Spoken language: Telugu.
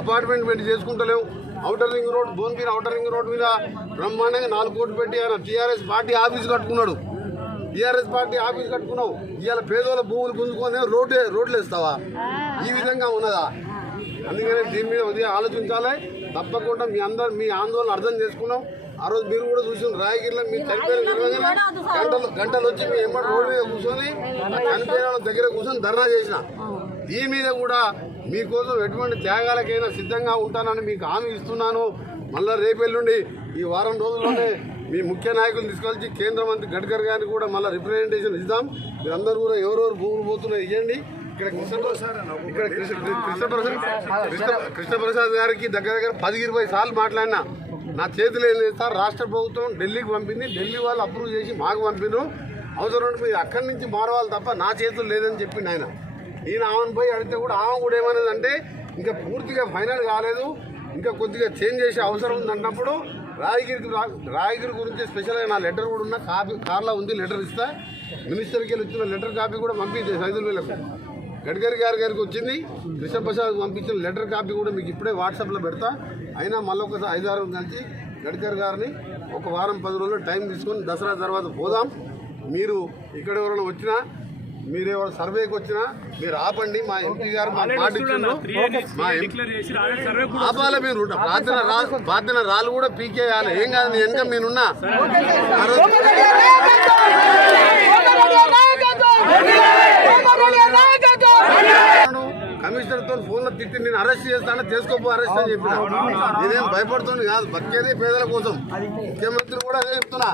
అపార్ట్మెంట్ పెట్టి చేసుకుంటలేవు. Outer ring road Bhuvanagiri outer ring road మీద బ్రహ్మాండంగా 4 కోట్లు పెట్టి ఆయన టీఆర్ఎస్ పార్టీ ఆఫీస్ కట్టుకున్నాడు. టీఆర్ఎస్ పార్టీ ఆఫీస్ కట్టుకున్నావు. ఇవాళ పేదోళ్ళ భూములు గుంజుకొని రోడ్లు వేస్తావా? ఈ విధంగా ఉన్నదా? అందుకనే దీని మీద ఉదయం ఆలోచించాలి. తప్పకుండా మీ ఆందోళన అర్థం చేసుకున్నాం. ఆ రోజు మీరు కూడా చూసిన రాయగిరిలో మీరు చనిపోయిన గంటలు వచ్చి మీ ఎమ్మడి రోడ్డు మీద కూర్చొని చనిపోయిన వాళ్ళ దగ్గర కూర్చొని ధర్నా చేసిన. దీని మీద కూడా మీకోసం ఎటువంటి త్యాగాలకైనా సిద్ధంగా ఉంటానని మీకు హామీ ఇస్తున్నాను. మళ్ళీ రేపెల్లుండి ఈ వారం రోజుల్లోనే మీ ముఖ్య నాయకులు తీసుకొచ్చి కేంద్ర మంత్రి గడ్కరీ గారిని కూడా మళ్ళీ రిప్రజెంటేషన్ ఇద్దాం. మీరందరూ కూడా ఎవరెవరు భూములు పోతున్నాయి ఇవ్వండి. ఇక్కడ కృష్ణప్రసాద్ గారికి దగ్గర 10-20 సార్లు మాట్లాడినా. నా చేతిలో ఏం లేదు సార్, రాష్ట్ర ప్రభుత్వం ఢిల్లీకి పంపింది, ఢిల్లీ వాళ్ళు అప్రూవ్ చేసి మాకు పంపిను, అవసరం మీరు అక్కడి నుంచి మారవాలి తప్ప నా చేతులు లేదని చెప్పిండు ఆయన. ఈయన ఆమెను పోయి అడిగితే కూడా ఆమె కూడా ఏమనేదంటే ఇంకా పూర్తిగా ఫైనల్ కాలేదు, ఇంకా కొద్దిగా చేంజ్ చేసే అవసరం ఉంది అన్నప్పుడు రాయగిరి గురించి స్పెషల్గా నా లెటర్ కూడా ఉన్న కార్లో ఉంది, లెటర్ ఇస్తా. మినిస్టర్కి వెళ్ళి వచ్చిన లెటర్ కాపీ కూడా పంపించే 5,000 గడ్కరీ గారికి వచ్చింది. కృష్ణప్రసాద్ పంపించిన లెటర్ కాపీ కూడా మీకు ఇప్పుడే వాట్సాప్లో పెడతా. అయినా మళ్ళీ ఒకసారి 5-6 కలిసి గడ్కరీ గారిని ఒక వారం 10 రోజులు టైం తీసుకొని దసరా తర్వాత పోదాం. మీరు ఇక్కడ ఎవరైనా వచ్చినా, మీరు ఎవరైనా సర్వేకి వచ్చినా మీరు ఆపండి. మా ఎంపీ గారు మా పాటించారు, ఆపాలి. మీరు ప్రార్థన రాళ్ళు కూడా పీకేయాలి. ఏం కాదు, నేను వెనక మీరున్నా. కమిషనర్తో ఫోన్లో తిట్టి నేను అరెస్ట్ చేస్తాను, చేసుకోపో అరెస్ట్ అని చెప్పిన. నేనేం భయపడుతుంది కాదు, బతికేదే పేదల కోసం. ముఖ్యమంత్రి కూడా అదే చెప్తున్నా.